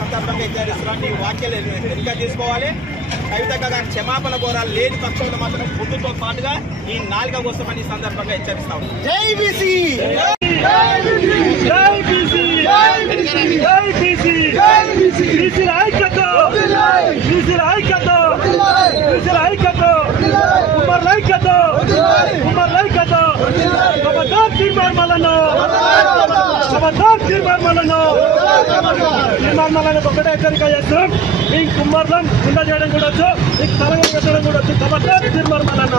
సందర్భంగా హెచ్చరిస్తున్నాం. ఈ వ్యాఖ్యలు వెనుక తీసుకోవాలి. కవితక్క గారి క్షమాపణ కోరాలి. లేని పక్షంలో మాత్రం ఫుడ్తో పాటుగా ఈ 4వ కోసమని సందర్భంగా హెచ్చరిస్తాం. జై బీసీ, జై బీసీ, జై బీసీ, బీసీల ఐక్యత, బీసీల ఐక్యత, బీసీల ఐక్యత, కుమార్ల ఐక్యత, కుమార్ల ఐక్యత. ఖబర్దార్ తీర్మాన్ మల్లన్న, ఖబర్దార్ తీర్మాన్ మల్లన్న, తీర్మాన్ మల్లన్న ఒకటే హెచ్చరిక చేస్తాం. మీకు కుమార్లం గుండా చేయడం కూడా వచ్చు, మీకు తలగ పెట్టడం కూడా వచ్చు. ఖబర్దార్ తీర్మాన్ మల్లన్న.